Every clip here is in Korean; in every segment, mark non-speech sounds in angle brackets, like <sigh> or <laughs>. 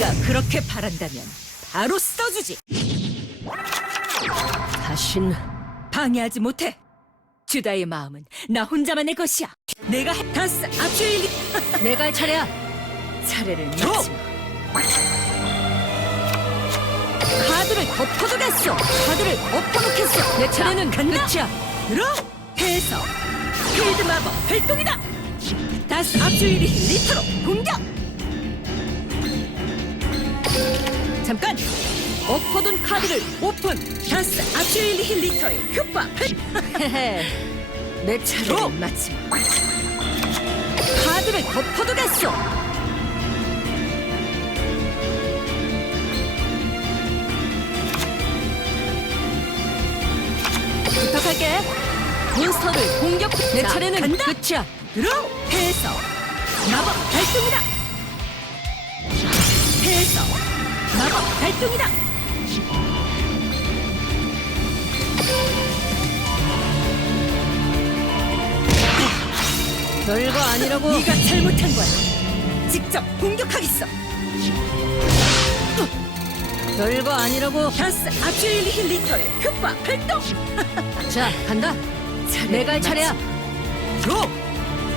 네가 그렇게 바란다면 바로 써주지. 다신 방해하지 못해. 주다의 마음은 나 혼자만의 것이야. 내가 해- 다스 압슈일리 <laughs> 내가 할 차례야. 차례를 마치마. 카드를 덮어두겠어. 카드를 엎어놓겠어. 내 차례는 간다. 끝이야. 들어. 해서 필드 마법 발동이다. 다스 압슈일리 리터로 공격. 잠깐! 엎어둔 카드를 오픈! 다스 압슈일리 힐리터의 효과! <laughs> 내 차례를 마침 카드를 덮어두겠어! 부탁할게! 몬스터를 공격! 내 자, 차례는 간다! 끝이야! 들어! 해서 마법 발동이다! 마법 발동이다! 별거 아니라고. 네가 잘못한 거야. 직접 공격하겠어. 별거 아니라고. 다스 압슈일리 힐리터의 효과 발동. 자 간다. 내가 할 차례야. 로!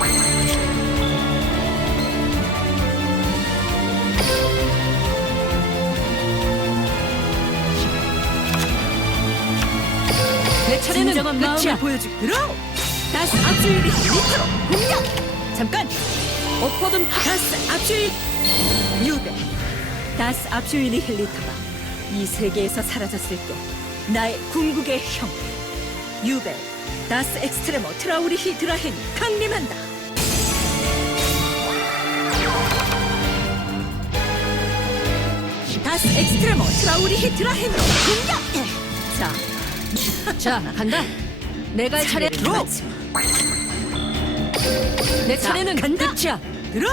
내 차례는 진정한 끝이야. 마음을 보여줄 들어. 다스 압수일이 리터로 공격. 잠깐. 엎어둔 다스 압수일 유배. 다스 압수일이 힐리터가 이 세계에서 사라졌을 때 나의 궁극의 형 유배. 다스 엑스트레모 트라우리 히드라헨이 강림한다. 다스 엑스트레모 트라우리 히드라헨으로 공격. 자, 자 간다. 내가 할 차례 들어. 내 차례는 간다. 끝이야. 들어.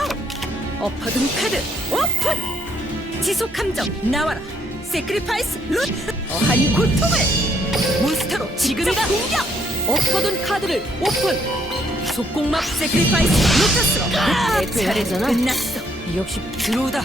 엎어둔 카드 오픈. 지속 함정 나와라. 세크리파이스 룬. 어한 고통을 몬스터로 지금이다. 공격. 엎어둔 카드를 오픈. 속공막 세크리파이스 로터스로 내 차례는 끝났어. 역시 들어오다.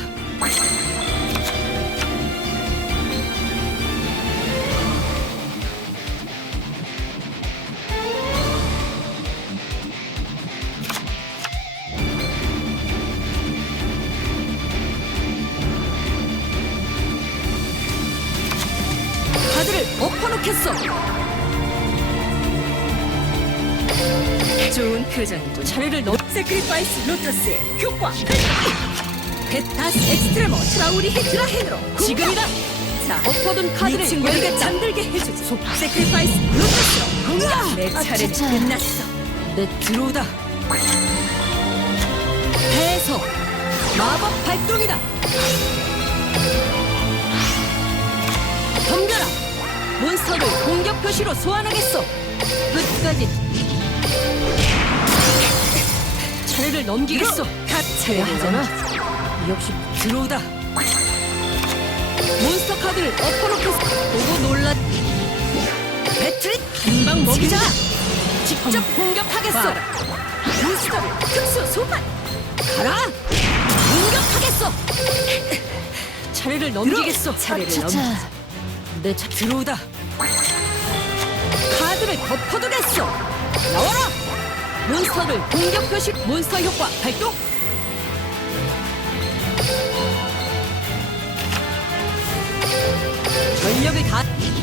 카드를 엎어놓겠어. 좋은 표정이고 차례를 넣. 세크리파이스 로터스의 효과. 베타스 엑스트레모 트라우리 히드라헨으로 지금이다. 자, 엎어둔 카드를 친구에게 잠들게 해주지. 속 세크리파이스 로터스로 공격. 내 차례는 차차. 끝났어. 내 들어오다. 해서 마법 발동이다. 표시로 소환하겠어! 끝까지 차례를 넘기겠어! kat쳐야 하잖아? 역시 들어오다! 몬스터 카드를 엎어놓겠어! 보고 놀라... 배틀이 한방 먹이자! 직접 공격하겠어! 몬스터를 특수 소환! 가라! 공격하겠어! 차례를 넘기겠어! 차례를 차차. 넘기자! 내차 들어오다. 카드를 덮어두겠어. 나와라. 몬스터를 공격 표시 몬스터 효과 발동. 전력을 다.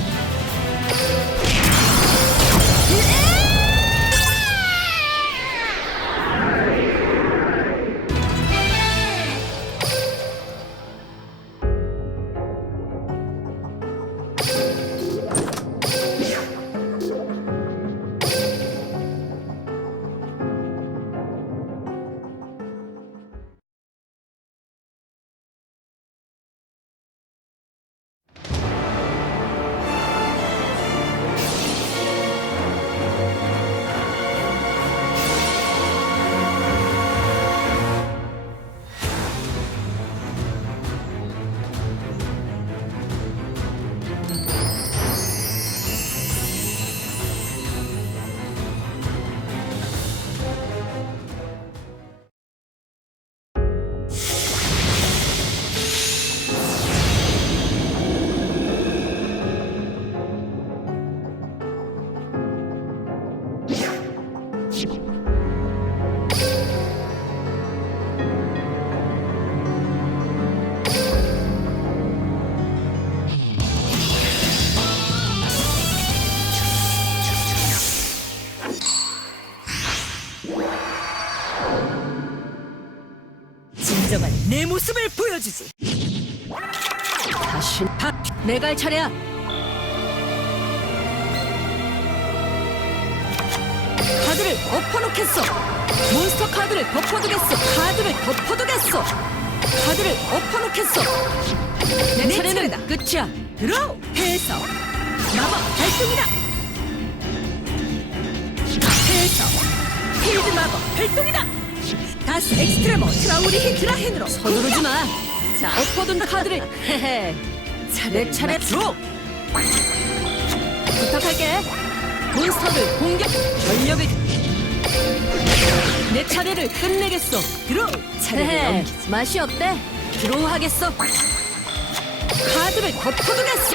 내 모습을 보여주지. 다시 다 내가 할 차례야. 카드를 엎어놓겠어. 몬스터 카드를 덮어두겠어. 카드를 덮어두겠어. 카드를 엎어놓겠어. 내, 차례는 끝이야. 들어. 해서 마법 발동이다. 해서 필드 마법 발동이다. 다스 엑스트레모 트라우리 히트라헨으로 서두르지 마. 자, 엎어둔 카드를 <laughs> 헤헤. 내 차례 들어. 부탁할게. 몬스터들 공격 전력을 내 차례를 끝내겠어. 들어. 차례를 넘기지. 맛이 어때? 드로우 하겠어. 카드를 덮어두겠어.